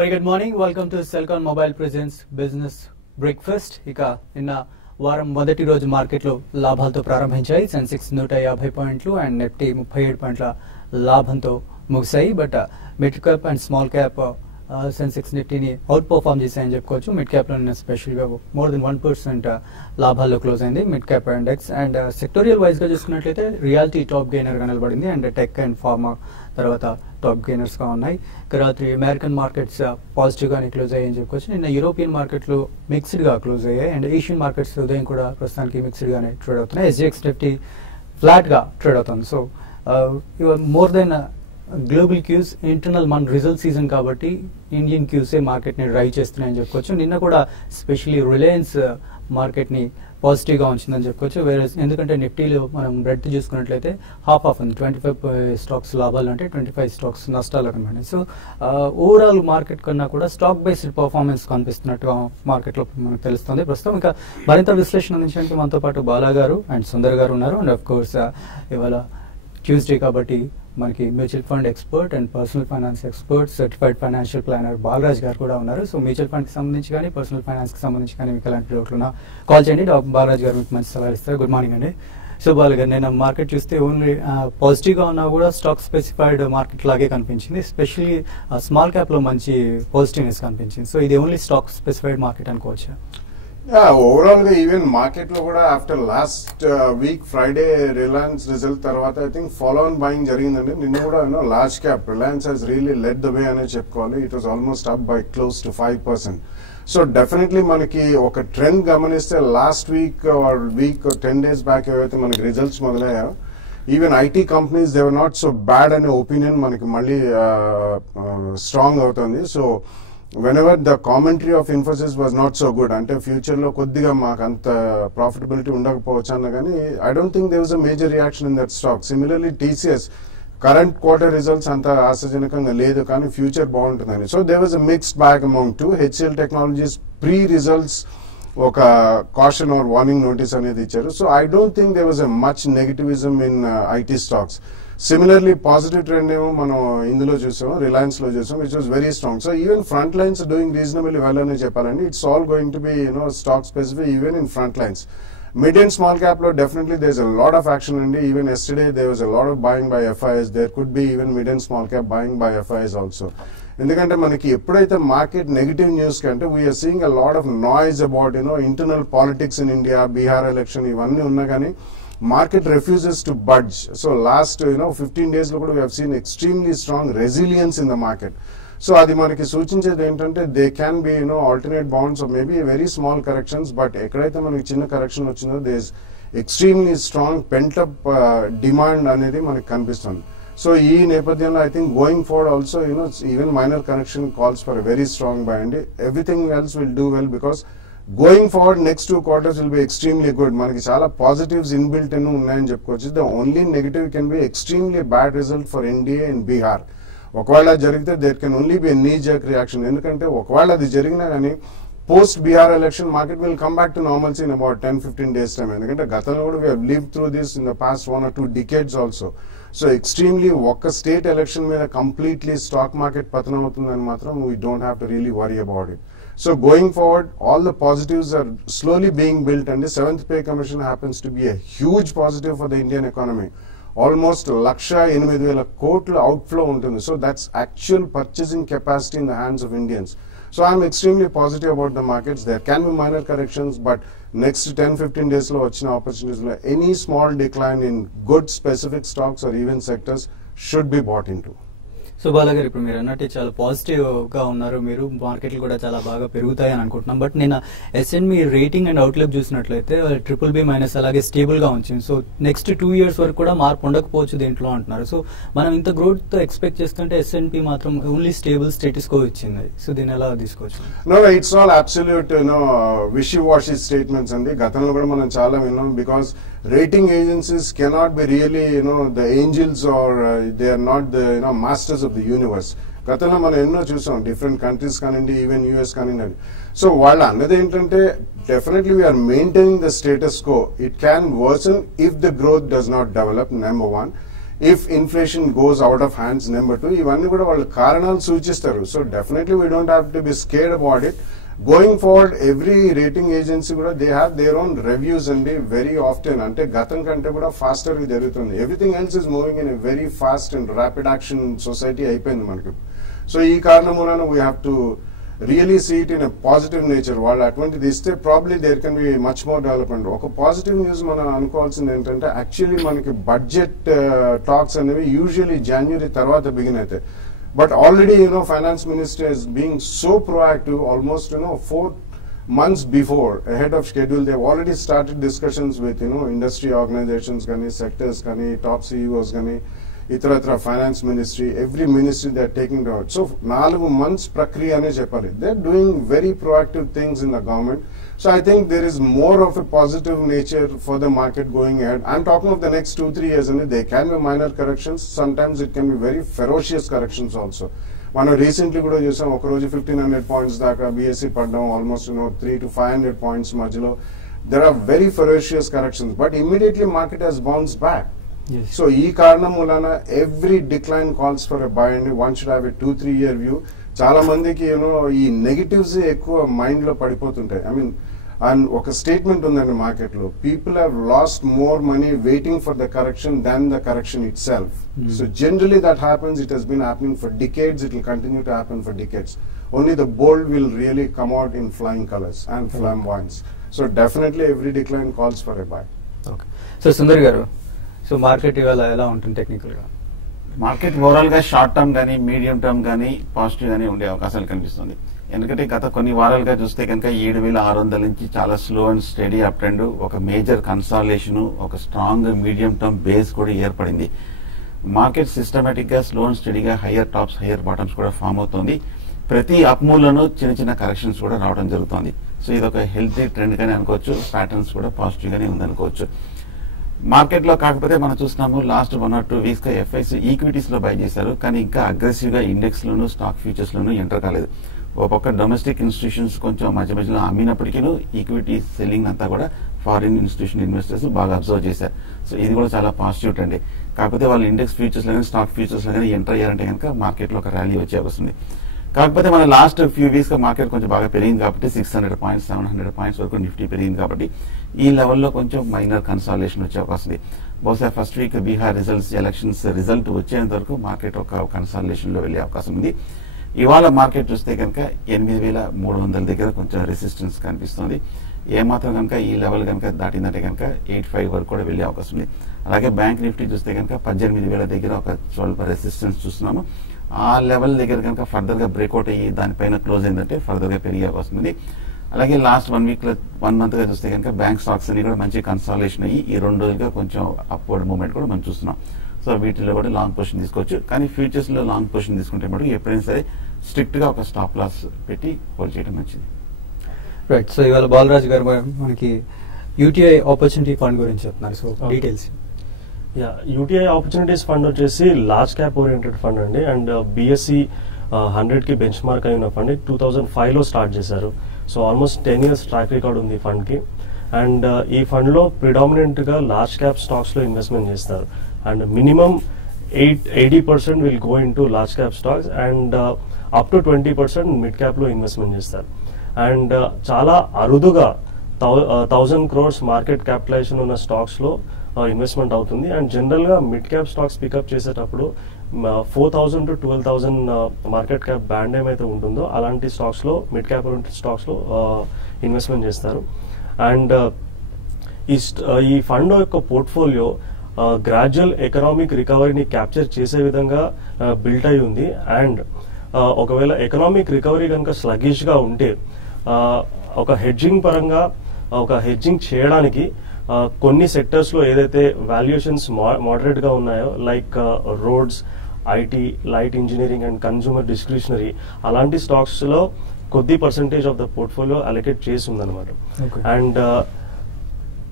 Very good morning. Welcome to Celcon Mobile Presents Business Breakfast. ఇక నిన్న వారం మొదటి రోజు మార్కెట్లో లాభాలతో ప్రారంభించాయి. సెన్సెక్స్ 150 పాయింట్లు అండ్ నిఫ్టీ 37 పాయింట్ల లాభంతో ముగిశాయి. But mid cap and small cap sensex నిఫ్టీని అవుట్ పర్ఫార్మ్ చేశాయని చెప్పుకోవచ్చు. మిడ్ క్యాప్ లో స్పెషల్గా మోర్ దెన్ 1% లాభాల్లో క్లోజ్ అయింది mid cap index. And sectorial wise గా చూసుకున్నట్లయితే రియాలిటీ టాప్ గెయినర్ గా నిలబడింది అండ్ టెక్ అండ్ ఫార్మా తర్వాత టాప్ గెయినర్స్ గా ఉన్నాయి. రాత్రి అమెరికన్ మార్కెట్స్ పాజిటివ్ గానే క్లోజ్ అయ్యాయని చెప్పుకోవచ్చు. నిన్న యూరోపియన్ మార్కెట్లు మిక్స్డ్ గా క్లోజ్ అయ్యాయి అండ్ ఏషియన్ మార్కెట్స్ ఉదయం కూడా ప్రస్తుతానికి మిక్స్డ్ గానే ట్రేడ్ అవుతున్నాయి. ఎస్జిఎక్స్ నిఫ్టీ ఫ్లాట్ గా ట్రేడ్ అవుతుంది. So more than global cues internal మన రిజల్ట్ సీజన్ కాబట్టి ఇండియన్ క్యూసే మార్కెట్ ని డ్రైవ్ చేస్తున్నాయని చెప్పుకోవచ్చు. నిన్న కూడా స్పెషల్లీ రిలయన్స్ మార్కెట్ ని పాజిటివ్ గా ఉంచిందని చెప్పుకోవచ్చు. వేరే ఎందుకంటే నిఫ్టీలో మనం బ్రెడ్ చూసుకున్నట్లయితే హాఫ్ ఉంది. 25 స్టాక్స్ లాభాలు అంటే 25 స్టాక్స్ నష్టాలు అనమాట. సో ఓవరాల్ మార్కెట్ కన్నా కూడా స్టాక్ బేస్డ్ పర్ఫార్మెన్స్ కనిపిస్తున్నట్టుగా మార్కెట్ లో మనకు తెలుస్తుంది ప్రస్తుతం. ఇంకా మరింత విశ్లేషణ అందించడానికి మనతో పాటు బాలా గారు అండ్ సుందర్ గారు ఉన్నారు. అండ్ ఆఫ్ కోర్స్ ఇవాళ ట్యూస్డే కాబట్టి మనకి mutual fund expert and personal finance expert certified financial planner Balaraj garu కూడా ఉన్నారు. సో మ్యూచువల్ ఫండ్ కి సంబంధించి కానీ పర్సనల్ ఫైనాన్స్ కి సంబంధించి కానీ మీకు ఎలాంటి డౌట్లున్నా కాల్ చేయండి. బాలరాజ్ గారు మీకు మంచి సలహా ఇస్తారు. గుడ్ మార్నింగ్ అండి. సో బాల గారు, నేను మార్కెట్ చూస్తే ఓన్లీ పాజిటివ్ గా ఉన్నా కూడా స్టాక్ స్పెసిఫైడ్ మార్కెట్ లాగే కనిపించింది. ఎస్పెషల్లీ స్మాల్ క్యాప్ లో మంచి పాజిటివ్నెస్ కనిపించింది. సో ఇది ఓన్లీ స్టాక్ స్పెసిఫైడ్ మార్కెట్ అనుకోవచ్చా? ఓవరాల్ గా ఈవెన్ మార్కెట్ లో కూడా after last week Friday Reliance result తర్వాత I think follow on buying జరిగిందండి. నిన్న కూడా large cap Reliance has really led the way అనే చెప్పుకోవాలి. It was almost up by close to 5%. So definitely మనకి ఒక ట్రెండ్ గమనిస్తే లాస్ట్ వీక్ 10 days బ్యాక్ ఏవైతే మనకి రిజల్ట్స్ మొదలయ్యాయో even IT companies they were not so bad అనే opinion మనకి మళ్ళీ స్ట్రాంగ్ అవుతుంది. So whenever the commentary of Infosys was not so good, అంటే ఫ్యూచర్ లో కొద్దిగా మాకు అంత ప్రాఫిటబిలిటీ ఉండకపోవచ్చు అన్న కానీ I don't think there was a major reaction in that stock. Similarly TCS current quarter results అంత ఆశాజనకంగా లేదు కానీ ఫ్యూచర్ బాగుంటుందని. So there was a mixed bag amount to HCL Technologies pre results ఒక కాషన్ ఆర్ వార్నింగ్ నోటీస్ అనేది ఇచ్చారు. So I don't think there was a much negativism in IT stocks. Similarly positive trend ఏమో మనం ఇందులో చూసాము, Reliance లో చూసాం, which was very strong. So even front lines doing reasonably well అని చెప్పాలండి. It's all going to be stock specific even in front lines. Mid and small cap లో definitely there is a lot of action అండి. Even yesterday there was a lot of buying by FIs. There could be even mid and small cap buying by FIs also. ఎందుకంటే మనకి ఎప్పుడైతే market negative news కంటే we are seeing a lot of noise about internal politics in India, Bihar election ఇవన్నీ ఉన్నా కానీ market refuses to budge. So last 15 days lo kuda we have seen extremely strong resilience in the market. So adi manaki సూచించేది ఏంటంటే they can be alternate bonds or maybe very small corrections, but ఎక్కడైతే మనకి చిన్న correction వచ్చిందో there is extremely strong pent up demand అనేది మనకి కనిపిస్తుంది. So ఈ నేపథ్యంలో I think going forward also even minor correction calls for a very strong buy and everything else will do well because going forward next 2 quarters will be extremely good. మనకి చాలా positives inbuilt అని ఉన్నాయని చెప్పుకోవచ్చు. The only negative can be extremely bad result for NDA in Bihar. ఒకవేళ జరిగితే there can only B నీ jerk reaction. ఎందుకంటే ఒకవేళ అది జరిగినా కానీ post Bihar election market will come back to normalcy in about 10-15 days time. ఎందుకంటే గతంలో కూడా we have lived through this in the past 1 or 2 decades also. So extremely ఒక్క స్టేట్ ఎలక్షన్ మీద కంప్లీట్లీ స్టాక్ మార్కెట్ పతనం అవుతుందని మాత్రం we don't have to really worry about it. So going forward, all the positives are slowly being built and the 7th pay commission happens to be a huge positive for the Indian economy. Almost 1,08,000 crore outflow untundi. So that's actual purchasing capacity in the hands of Indians. So I'm extremely positive about the markets. There can be minor corrections, but next 10-15 days lo vachina opportunities lo any small decline in good specific stocks or even sectors should be bought into. So బాలగారు, ఇప్పుడు మీరు అన్నట్టు చాలా positive గా ఉన్నారు. మీరు మార్కెట్లు కూడా చాలా బాగా పెరుగుతాయి అని అనుకుంటున్నాం. బట్ నేను ఎస్ఎన్బి రేటింగ్ అండ్ అవుట్లుక్ చూసినట్లయితే BBB- అలాగే స్టేబుల్ గా ఉంచింది. సో నెక్స్ట్ 2 years వరకు కూడా మార్పు ఉండకపోవచ్చు దీంట్లో అంటున్నారు. సో మనం ఇంత గ్రోత్ ఎక్స్పెక్ట్ చేస్తుంటే ఎస్ఎన్పి మాత్రం ఓన్లీ స్టేబుల్ స్టేటస్ కో ఇచ్చింది. సో దీన్ని ఎలా తీసుకోవచ్చు? No, it's all absolute wishy washy statements అండి. గతంలో కూడా మనం చాలా విన్నాం. Because rating agencies cannot be really the angels or they are not the masters of the universe. గతంలో మనం ఎన్నో చూసాం డిఫరెంట్ కంట్రీస్ కానివ్వండి, ఈవెన్ యూఎస్ కానివ్వండి. సో వాళ్ళు అన్నది ఏంటంటే definitely we're maintaining the status quo. It can worsen if the growth does not develop, number 1. If inflation goes out of hands. Number 2, ఇవన్నీ కూడా వాళ్ళు కారణాలు సూచిస్తారు. So definitely we don't have to be scared about it. Going forward every rating agency కూడా they have their own reviews అండి. Very often అంటే గతం కంటే కూడా ఫాస్టర్ గా జరుగుతుంది. Everything else is moving in a very fast and rapid action society అయిపోయింది మనకి. సో ఈ కారణం వలన we have to really see it in a positive nature. వాళ్ళు అటువంటిది ఇస్తే probably there can be much more development. ఒక పాజిటివ్ న్యూస్ మనం అనుకోవాల్సింది ఏంటంటే యాక్చువల్లీ మనకి బడ్జెట్ టాక్స్ అనేవి యూజువల్లీ జనవరి తర్వాత బిగిన్ అవుతాయి. But already, finance minister is being so proactive, almost, 4 months before, ahead of schedule. They've already started discussions with, industry organizations, sectors, top CEOs, Itratra finance ministry, every ministry they're taking it out. So, 4 months prakriya ane cheppali. They're doing very proactive things in the government. So I think there is more of a positive nature for the market going ahead. I'm talking of the next 2-3 years, and there can be minor corrections. Sometimes it can be very ferocious corrections also. మనం recently కూడా చూసాం, ఒక రోజు 1500 points దాకా BSE పడ్డాం, almost 300 to 500 points మధ్యలో. There are very ferocious corrections, but immediately market has bounced back. Yes. So ఈ కారణం వలన every decline calls for a buy, and one should have a 2-3 year view. చాలా మందికి ఈ negatives ఎక్కువ mind లో పడిపోతుంటాయి. ఐ మీన్ అండ్ ఒక స్టేట్మెంట్ ఉందండి మార్కెట్ లో, people have lost more money waiting for the correction than the correction itself. So generally that happens. It has been happening for decades. It will continue to happen for decades. Only the bold will really come out in flying colours and flamboyance. So definitely every decline calls for a buy. Okay. So Sundar garu, so market ఇవాళ ఎలా ఉంటుంది technical గా? Market overall గా short term గానీ medium term గానీ positive గానీ ఉండే అవకాశాలు కనిపిస్తుంది. ఎందుకంటే గత కొన్ని వారాలుగా చూస్తే కనుక 7600 నుంచి చాలా slow and steady up trend, ఒక మేజర్ కన్సాలిడేషన్, ఒక స్ట్రాంగ్ మీడియం టర్మ్ బేస్ కూడా ఏర్పడింది. మార్కెట్ సిస్టమేటిక్ గా స్లో అండ్ స్టడీగా హయ్యర్ టాప్స్ హయ్యర్ బాటమ్స్ కూడా ఫామ్ అవుతుంది. ప్రతి అప్ మూవ్ లోనూ చిన్న చిన్న కరెక్షన్స్ కూడా రావడం జరుగుతుంది. సో ఇది ఒక హెల్తీ ట్రెండ్ గానే అనుకోవచ్చు. ప్యాటర్న్స్ కూడా పాజిటివ్ గానే ఉందనుకోవచ్చు. మార్కెట్ లో కాకపోతే మనం చూస్తున్నాము, లాస్ట్ 1 or 2 వీక్స్ గా ఎఫ్ఐస్ ఈక్విటీస్ లో బై చేశారు, కానీ ఇంకా అగ్రెసివ్ గా ఇండెక్స్ లోను స్టాక్ ఫ్యూచర్స్ లోను ఎంటర్ కాలేదు. ఒక పక్క డొమెస్టిక్ ఇన్స్టిట్యూషన్స్ కొంచెం మధ్య మధ్యలో అమ్మినప్పటికీ ఈక్విటీ సెల్లింగ్ అంతా కూడా ఫారిన్ ఇన్స్టిట్యూషన్ ఇన్వెస్టర్స్ బాగా అబ్జర్వ్ చేశారు. సో ఇది కూడా చాలా పాజిటివ్ ట్రెండ్. కాకపోతే వాళ్ళు ఇండెక్స్ ఫ్యూచర్స్ లో కానీ స్టాక్ ఫ్యూచర్స్ లో కానీ ఎంటర్ అయ్యారంటే కనుక మార్కెట్ లో ఒక ర్యాలీ వచ్చే వస్తుంది. కాకపోతే మన లాస్ట్ ఫ్యూ వీక్స్ గా మార్కెట్ కొంచెం బాగా పెరిగింది కాబట్టి 600 పాయింట్స్ 700 పాయింట్స్ వరకు నిఫ్టీ పెరిగింది కాబట్టి ఈ లెవెల్లో కొంచెం మైనర్ కన్సాలిడేషన్ వచ్చే అవకాశం ఉంది. బహుశా first week Bihar elections result వచ్చేంత వరకు మార్కెట్ ఒక కన్సాలిడేషన్ లో వెళ్లే అవకాశం ఉంది. ఇవాళ మార్కెట్ చూస్తే కనుక 8300 దగ్గర కొంచెం రెసిస్టెన్స్ కనిపిస్తుంది. ఏమాత్రం కనుక ఈ లెవెల్ కనుక దాటిందంటే కనుక 85 వరకు కూడా వెళ్లే అవకాశం ఉంది. అలాగే బ్యాంక్ నిఫ్టీ చూస్తే కనుక 18000 దగ్గర ఒక స్వల్ప రెసిస్టెన్స్ చూస్తున్నాము. ఆ లెవెల్ దగ్గర కనుక ఫర్దర్ గా బ్రేక్అవుట్ అయ్యి దానిపైన క్లోజ్ అయిందంటే ఫర్దర్ గా పెరిగే అవకాశం ఉంది. అలాగే లాస్ట్ 1 మంత్ గా చూస్తే కనుక బ్యాంక్ స్టాక్స్ అన్ని కూడా మంచి కన్సాలిడేషన్ అయ్యి ఈ 2 రోజులుగా కొంచెం అప్వర్డ్ మూవ్మెంట్ కూడా మనం చూస్తున్నాం. సో వీటిలో కూడా లాంగ్ పొజిషన్ తీసుకోవచ్చు. కానీ ఫ్యూచర్స్ లో లాంగ్ పొజిషన్ తీసుకుంటే మటుకు ఎప్పుడైనా సరే స్ట్రిక్ట్ గా ఒక స్టాప్ లాస్ పెట్టి హోల్డ్ చేయడం మంచిది. రైట్. సో ఇవాళ బాలరాజు గారు మనకి యూటీఐ ఆపర్చునిటీ ఫండ్ గురించి చెప్తున్నారు. So details. UTI opportunities fund వచ్చేసి లార్జ్ క్యాప్ ఓరియంటెడ్ ఫండ్ అండి. అండ్ BSE 100 కి బెంచ్ మార్క్ అయిన ఫండ్ 2005 లో స్టార్ట్ చేశారు. So almost 10 years track record ఉంది ఈ ఫండ్ కి. అండ్ ఈ ఫండ్ లో ప్రిడామినెంట్ గా లార్జ్ క్యాప్ స్టాక్స్ లో ఇన్వెస్ట్మెంట్ చేస్తారు. And minimum 80% will go in to large cap stocks and up to 20% mid cap లో ఇన్వెస్ట్మెంట్ చేస్తారు. అండ్ చాలా అరుదుగా 1000 crores మార్కెట్ క్యాపిటలైజేషన్ ఉన్న స్టాక్స్ లో ఇన్వెస్ట్మెంట్ అవుతుంది. అండ్ జనరల్ గా మిడ్ క్యాప్ స్టాక్స్ పికప్ చేసేటప్పుడు 4000 to 12000 మార్కెట్ క్యాప్ బ్యాండ్ ఏమైతే ఉంటుందో అలాంటి స్టాక్స్ లో మిడ్ క్యాప్ స్టాక్స్ లో ఇన్వెస్ట్మెంట్ చేస్తారు. అండ్ ఈ ఫండ్ యొక్క పోర్ట్ఫోలియో గ్రాడ్యువల్ ఎకనామిక్ రికవరీని క్యాప్చర్ చేసే విధంగా బిల్ట్ అయి ఉంది. అండ్ ఒకవేళ ఎకనామిక్ రికవరీ కనుక స్లగిష్ గా ఉంటే ఒక హెడ్జింగ్ పరంగా ఒక హెడ్జింగ్ చేయడానికి కొన్ని సెక్టర్స్ లో ఏదైతే వాల్యుయేషన్స్ మోడరేట్ గా ఉన్నాయో like roads, IT, light engineering and consumer discretionary అలాంటి స్టాక్స్ లో కొద్ది percentage of the portfolio allocate చేసి ఉందన్నమాట. అండ్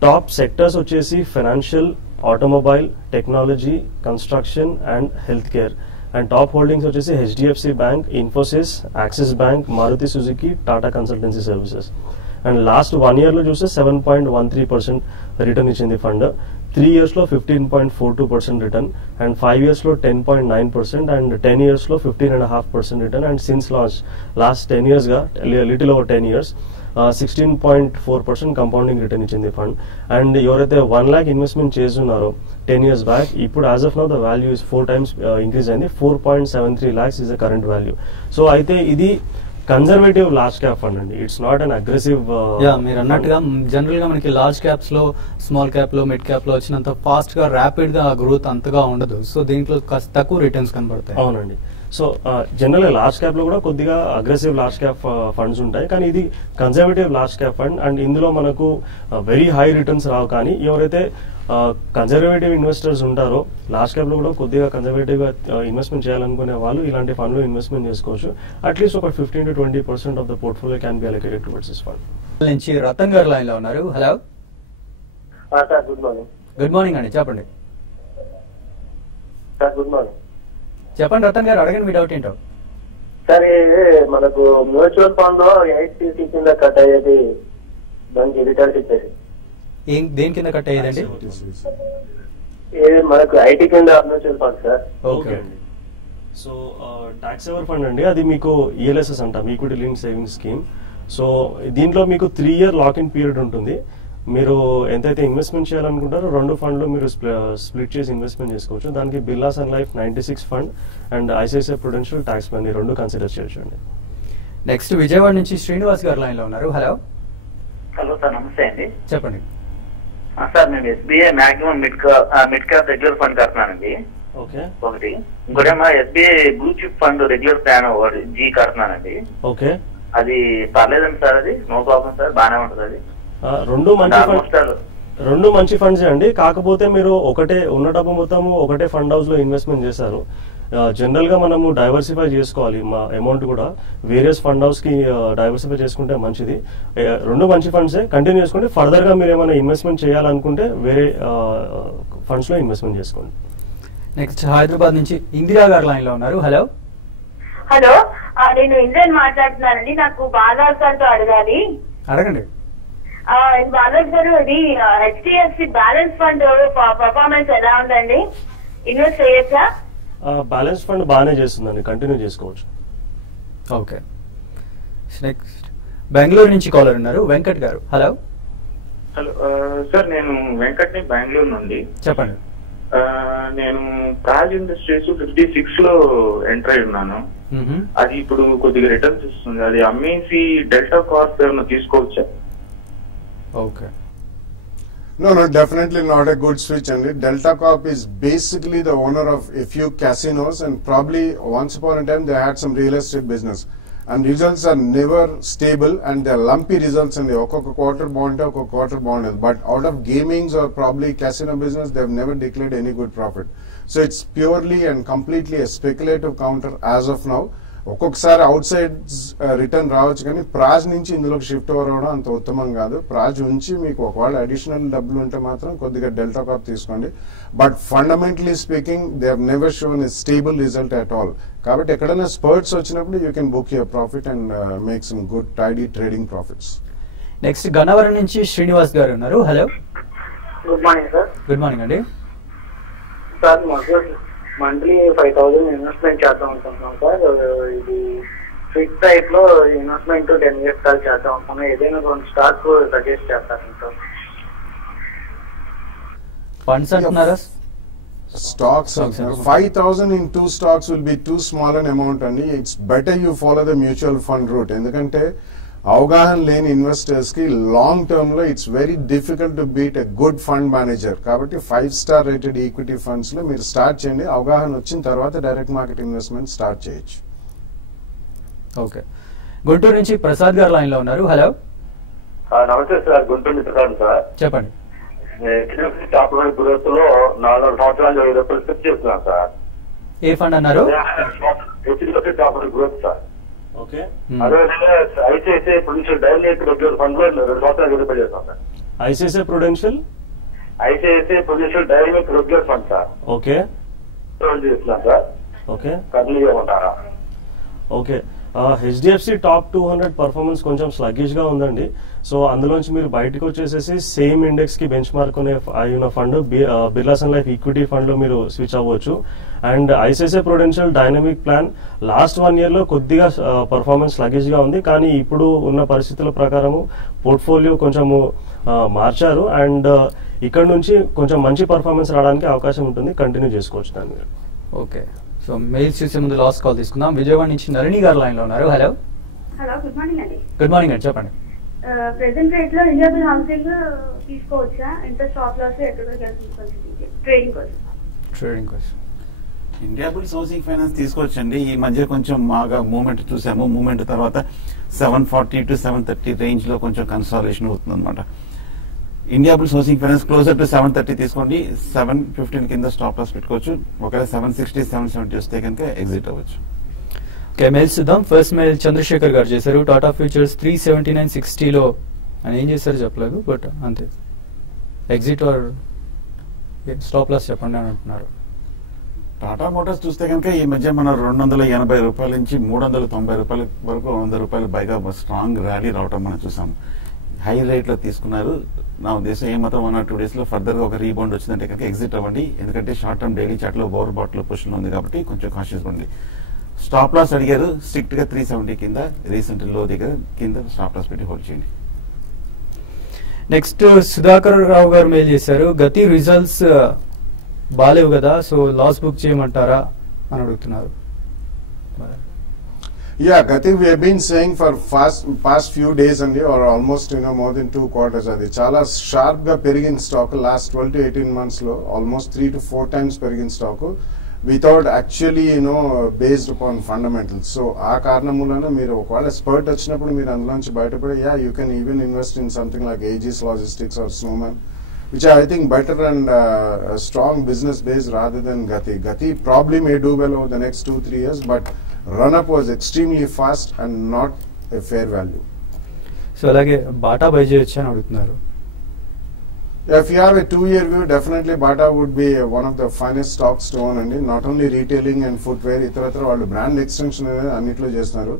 టాప్ సెక్టర్స్ వచ్చేసి financial, automobile, technology, construction and health care. And top holdings వచ్చేసి HDFC Bank, Infosys, Axis Bank, Maruti Suzuki, Tata Consultancy Services. And last 1 year లో చూస్తే 7.13% return ఇచ్చింది fund. 3 years లో 15.42% return, and 5 years లో 10.9%, and 10 years లో 15.5% return, and since last 10 years గా little over 10 years 16.4% compounding return ఇచ్చింది fund. And ఎవరైతే 1 lakh investment చేస్తున్నారో 10 years బ్యాక్, ఇప్పుడు as of now the value is 4 times increase అయింది. 4.73 lakhs is the current value. So అయితే ఇది conservative large cap fund అండి. It's not an aggressive. మీరు అన్నట్టుగా జనరల్ గా మనకి లార్జ్ క్యాప్స్ లో, స్మాల్ క్యాప్ లో, మిడ్ క్యాప్ లో వచ్చినంత ఫాస్ట్ గా ర్యాపిడ్ గా గ్రోత్ అంతగా ఉండదు. సో దీంట్లో కాస్త తక్కువ రిటర్న్స్ కనబడతాయి. అవునండి. సో జనరల్ గా లార్జ్ క్యాప్ లో కూడా కొద్దిగా అగ్రెసివ్ లార్జ్ క్యాప్ ఫండ్స్ ఉంటాయి, కానీ ఇది conservative large cap fund. And ఇందులో మనకు వెరీ హై రిటర్న్స్ రావు, కానీ ఎవరైతే కన్జర్వేటివ్ ఇన్వెస్టర్స్ ఉంటారో లార్జ్ క్యాప్ లో కూడా కొద్దిగా కన్జర్వేటివ్ గా ఇన్వెస్ట్మెంట్ చేయాలనుకునే వాళ్ళు ఇలాంటి ఫండ్ లో ఇన్వెస్ట్మెంట్ చేసుకోవచ్చు. అట్లీస్ట్ ఒక 15 to 20% of the portfolio can be allocated towards this fund. నుంచి రతన్ గారు లైన్ లో ఉన్నారు. Hello sir, good morning. Good morning అండి, చెప్పండి. Sir, good morning. చెప్పండి రతన్ గారు, అడగండి మీ డౌట్ ఏంటో. సార్, మనకు మ్యూచువల్ ఫండ్ లో 8cc కింద కట్ అయ్యేది, దానికి రిటర్న్స్ ఇచ్చేది దేని కింద కట్ అయ్యేదండి? మనకు ఐటీ కింద mutual fund sir. Okay. So talks ever fund అండి, అది మీకు ఈఎల్ఎస్ఎస్ అంటాం, equity linked savings scheme. So దీంట్లో మీకు 3 year లాక్-ఇన్ పీరియడ్ ఉంటుంది. మీరు ఎంతైతే ఇన్వెస్ట్మెంట్ చేయాలనుకుంటారో 2 ఫండ్లు మీరు స్ప్లిట్ చేసి ఇన్వెస్ట్మెంట్ చేసుకోవచ్చు. దానికి Birla Sun Life 96 fund and ICICI Prudential tax fund, 2 consider చేయొచ్చు అండి. నెక్స్ట్ విజయవాడ నుంచి శ్రీనివాస్ గారు లైన్ లో ఉన్నారు. హలో. హలో సార్, నమస్తే అండి. చెప్పండి. సార్, నేను SBI maximum mid cap regular fund కడుతున్నానండి. ఓకే. ఒకటి. ఇంకోటేమో SBI blue chip fund regular plan ఒకటి జీ కడుతున్నానండి. ఓకే. అది పర్లేదండి సార్, అది నో ప్రాబ్లం సార్, బాగానే ఉంటుంది అది. 2 మంచి ఫండ్స్ అండి. కాకపోతే మీరు ఒకటే ఉన్న డబ్బు మొత్తము ఒకటే ఫండ్ హౌస్ లో ఇన్వెస్ట్మెంట్ చేశారు. జనరల్ గా మనము డైవర్సిఫై చేసుకోవాలి, మా అమౌంట్ కూడా వేరియస్ ఫండ్ హౌస్ కి డైవర్సిఫై చేసుకుంటే మంచిది. 2 మంచి ఫండ్సే కంటిన్యూ చేసుకుంటే ఫర్దర్ గా మీరు ఏమైనా ఇన్వెస్ట్మెంట్ చేయాలనుకుంటే వేరే ఫండ్స్ లో ఇన్వెస్ట్మెంట్ చేసుకోండి. నెక్స్ట్ హైదరాబాద్ నుంచి ఇందిరా గారు లైన్ లో ఉన్నారు. హలో. హలో, నేను ఇంద్రన్ మాట్లాడుతున్నానండి. నాకు బాలాజ్ గారితో అడగాలి. అడగండి. బాలాజ్ గారు, ఇది హెచ్డిఎఫ్సి బ్యాలెన్స్ ఫండ్ పర్ఫార్మెన్స్ ఎలా ఉందండి? ఇన్వెస్ట్ చేయొచ్చా? బ్యాలెన్స్ ఫండ్ బాగానే చేస్తుందండి, కంటిన్యూ చేసుకోవచ్చు. ఓకే. నెక్స్ట్ బెంగళూరు నుంచి కాలర్ ఉన్నారు, వెంకట్ గారు. హలో. హలో సార్, నేను వెంకట్ని బెంగళూరు నుండి. చెప్పండి. నేను ప్రాజ్ ఇండస్ట్రీస్ 56 లో ఎంటర్ అయి ఉన్నాను. అది ఇప్పుడు కొద్దిగా రిటర్న్స్ ఇస్తుంది. అది అమ్మేసి డెల్టా కార్ప్ ఏమైనా తీసుకోవచ్చా? Okay. No, definitely not a good switch. And Delta Corp is basically the owner of a few casinos, and probably once upon a time they had some real estate business. And results are never stable, and they're lumpy results. And they quarter bond, quarter bond. But out of gamings or probably casino business, they've never declared any good profit. So it's purely and completely a speculative counter as of now. ఒక్కొక్కసారి out side return రావచ్చు, కానీ ప్రాజ్ నుంచి ఇందులోకి shift over అవడం అంత ఉత్తమం కాదు. ప్రాజ్ ఉంచి మీకు ఒకవేళ అడిషనల్ డబ్బులు ఉంటే మాత్రం కొద్దిగా డెల్టా కార్ప్ తీసుకోండి. But fundamentally speaking they have never shown a stable result at all. కాబట్టి ఎక్కడైనా స్పర్ట్స్ వచ్చినప్పుడు you can book your profit and make some good tidy trading profits. Next Gannavaram నుంచి శ్రీనివాస్ గారు ఉన్నారు. Hello. Good morning sir. Good morning అండి. Sir, monthly 5,000 investment చేద్దాం అనుకుంటున్నాం sir. ఇది ఫిక్స్ టైప్ లో ఇన్వెస్ట్మెంట్ 10 years దాకా చేద్దాం అనుకున్నాం. ఏదైనా కొన్ని స్టాక్ సజెస్ట్ చేస్తారు సార్? ఫండ్స్ అంటున్నారా? Stocks. 5,000 in 2 stocks will be too small an amount, and it's better you follow the mutual fund route. ఎందుకంటే అవగాహన లేని ఇన్వెస్టర్స్ కి లాంగ్ టర్మ్ లో it's very difficult to beat a good fund manager. కాబట్టి 5-star rated equity funds లో మీరు start చేయండి. అవగాహన వచ్చిన తర్వాత డైరెక్ట్ మార్కెట్ ఇన్వెస్ట్మెంట్ స్టార్ట్ చేయొచ్చు. ఓకే. గుంటూరు నుంచి ప్రసాద్ గారు లైన్ లో ఉన్నారు. హలో. నమస్తే సార్, గుంటూరు ప్రసాద్ సార్. చెప్పండి. టాప్ గ్రోత్ లో 4 సంవత్సరాలు ప్రిస్క్రిప్ట్ చేస్తున్నాను సార్. ఏ ఫండ్ అన్నారు? Top growth sir. ఓకే. అదేవిధంగా ICICI Prudential direct regular fund లో 2 సంవత్సరాలు రిపేర్ చేస్తాం sir. ICICI Prudential direct regular fund sir. Okay. చేస్తున్నాం సార్. ఓకే. కంటిన్యూ చేయమంటారా? ఓకే. హెచ్డిఎఫ్సి టాప్ 200 పర్ఫార్మెన్స్ కొంచెం స్లగ్గిష్ గా ఉందండి. సో అందులోంచి మీరు బయటకు వచ్చేసేసి సేమ్ ఇండెక్స్ కి బెంచ్ మార్క్ అయిన fund Birla Sun Life equity fund లో మీరు స్విచ్ అవ్వచ్చు. And ICICI Prudential dynamic plan last 1 year లో కొద్దిగా పర్ఫార్మెన్స్ స్లగ్గిష్ గా ఉంది, కానీ ఇప్పుడు ఉన్న పరిస్థితుల ప్రకారము పోర్ట్ఫోలియో కొంచెము మార్చారు. అండ్ ఇక్కడ నుంచి కొంచెం మంచి పర్ఫార్మెన్స్ రావడానికి అవకాశం ఉంటుంది, కంటిన్యూ చేసుకోవచ్చు దాన్ని మీరు. ఓకే, సో మెయిల్స్ చూసే ముందు లాస్ట్ కాల్ తీసుకుందాం. విజయవాడ నుంచి నళిని గారు లైన్ లో ఉన్నారు. హలో. హలో, గుడ్ మార్నింగ్ అండి. గుడ్ మార్నింగ్ అండి, చెప్పండి. ప్రెసెంట్ రేట్ లో ఇండియాబుల్ హౌసింగ్ తీసుకోవచ్చా? ఎంత స్టాప్ లాస్ ఎక్కడ ట్రేడింగ్ కోసం? ట్రేడింగ్ కోసం ఇండియాబుల్స్ హౌసింగ్ ఫైనాన్స్ తీసుకోవచ్చండి. ఈ మధ్య కొంచెం బాగా మూవ్మెంట్ చూసాము. మూవ్మెంట్ తర్వాత 740 to 730 రేంజ్ లో కొంచెం కన్సాలిడేషన్ అవుతుంది అనమాట. Indiabulls housing finance closer to 730 తీసుకోండి. 715 కింద స్టాప్ లాస్ పెట్టుకోవచ్చు. ఒకవేళ 760 770 వస్తే కనుక ఎగ్జిట్ అవ్వచ్చు. ఓకే, మెయిల్స్ చూద్దాం. ఫస్ట్ మెయిల్ చంద్రశేఖర్ గారు చేశారు. టాటా ఫ్యూచర్స్ 379.60 లో అని ఏం చేశారు చెప్పలేదు, బట్ అంతే. ఎగ్జిట్ ఆర్ స్టాప్ లాస్ చెప్పండి అని అంటున్నారు. టాటా మోటార్స్ చూస్తే కనుక ఈ మధ్య మన 280 రూపాయల నుంచి 390 రూపాయల వరకు 100 రూపాయలు పైగా స్ట్రాంగ్ ర్యాలీ రావటం మనం చూసాం. హై రేట్ లో తీసుకున్నారు. నా ఉద్దేశం ఏమాత్రం 1 or 2 days లో ఫర్దర్ గా ఒక రీబౌండ్ వచ్చిందంటే కనుక ఎగ్జిట్ అవ్వండి. ఎందుకంటే షార్ట్ టర్మ్ డైలీ చార్ట్ లో ఓవర్ బాట్ లో పొజిషన్ ఉంది కాబట్టి కొంచెం కాషియస్ ఉంది. స్టాప్ లాస్ అడిగారు, స్ట్రిక్ట్ గా 370 కింద రీసెంట్ లో దగ్గర కింద స్టాప్ లాస్ పెట్టి హోల్డ్ చేయండి. నెక్స్ట్ సుధాకర్ రావు గారు మెయిల్ చేశారు. గతి రిజల్ట్స్ బాలేవు కదా, సో లాస్ బుక్ చేయమంటారా అని అడుగుతున్నారు. Yeah, Gati, we have been saying for past few days and or almost more than 2 quarters. Adi chala sharp ga perigin stock last 12 to 18 months lo almost 3 to 4 times perigin stock without actually based upon fundamentals. So aa karanamulana meeru okala spurt vachinappudu meeru andulonchi bayatapadi you can even invest in something like Aegis Logistics or Snowman, which are, I think, better and a strong business base rather than Gati. Gati probably may do well over the next 2-3 years, but run-up was extremely fast and not a fair value. So అలాగే Bata by చేయొచ్చు అని అడుగుతున్నారు. If you have a 2-year view, definitely Bata would be one of the finest stocks to own, and not only retailing and footwear, itaratra vallu brand extension anedi annitlo chestunaru.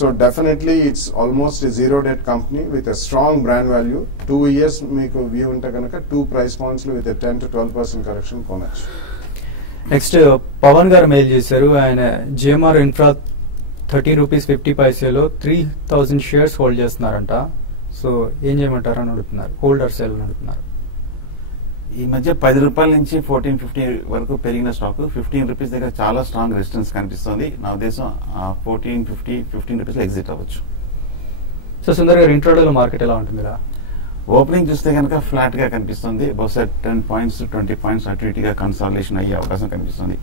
So definitely it's almost a zero debt company with a strong brand value. 2 years meeku view unte kanaka 2 price points lo with a 10 to 12% correction konachu. Next Pavan garu mail చేశారు. ఆయన GMR infra 13 rupees 50 పైసలో 3000 shares hold చేస్తున్నారంట. సో ఏం చేయమంటారు అని అడుగుతున్నారు. Holder cell అని అడుగుతున్నారు. ఈ మధ్య 10 రూపాయల నుంచి 1450 వరకు పెరిగిన స్టాక్ 15 రూపీస్ దగ్గర చాలా స్ట్రాంగ్ రెసిస్టెన్స్ కనిపిస్తుంది. నా ఉద్దేశం 15 రూపీస్ లో ఎగ్జిట్ అవ్వచ్చు. సో సుందర్ గారు, ఇంట్రోడలో మార్కెట్ ఎలా ఉంటుంది? ఓపెనింగ్ చూస్తే కనుక ఫ్లాట్ గా కనిపిస్తుంది. బహుశా 10 points 20 points అటు ఇటుగా కన్సాలిడేషన్ అయ్యే అవకాశం కనిపిస్తుంది.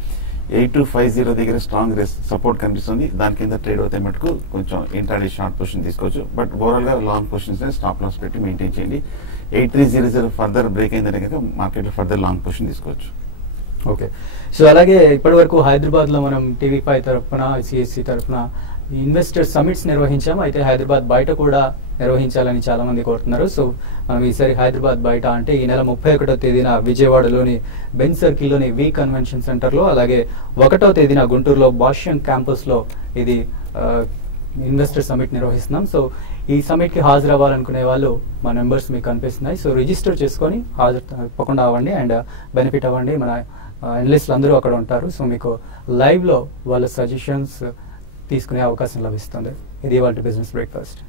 8250 దగ్గర స్ట్రాంగ్ సపోర్ట్ కనిపిస్తుంది. దాని కింద ట్రేడ్ అవుతే మటుకు కొంచెం ఇంట్రాడే షార్ట్ పొజిషన్ తీసుకోవచ్చు. బట్ ఓవరాల్ గా లాంగ్ పొజిషన్స్ స్టాప్ లాస్ పెట్టి మెయింటైన్ చేయండి. 8300 ఫర్దర్ బ్రేక్ అయిందంటే కనుక మార్కెట్ లో ఫర్దర్ లాంగ్ పొజిషన్ తీసుకోవచ్చు. ఓకే, సో అలాగే ఇప్పటి వరకు హైదరాబాద్ లో మనం TV5 తరఫున సిఎస్సి తరఫున ఇన్వెస్టర్ సమిట్స్ నిర్వహించాము. అయితే హైదరాబాద్ బయట కూడా నిర్వహించాలని చాలా మంది కోరుతున్నారు. సో మనం ఈసారి హైదరాబాద్ బయట అంటే ఈ నెల 31వ తేదీన విజయవాడలోని బెంచ్ సర్కిల్లోని వి కన్వెన్షన్ సెంటర్లో, అలాగే 1వ తేదీన గుంటూరులో భాష్యం క్యాంపస్ లో ఇది ఇన్వెస్టర్ సమిట్ నిర్వహిస్తున్నాం. సో ఈ సమిట్ కి హాజరు అవ్వాలనుకునే వాళ్ళు మా నెంబర్స్ మీకు కనిపిస్తున్నాయి. సో రిజిస్టర్ చేసుకొని హాజరు తప్పకుండా అవ్వండి అండ్ బెనిఫిట్ అవ్వండి. మన అనలిస్టులు అందరూ అక్కడ ఉంటారు. సో మీకు లైవ్ లో వాళ్ళ సజెషన్స్ తీసుకునే అవకాశం లభిస్తుంది. ఇది వాళ్ళ బిజినెస్ బ్రేక్ఫాస్ట్.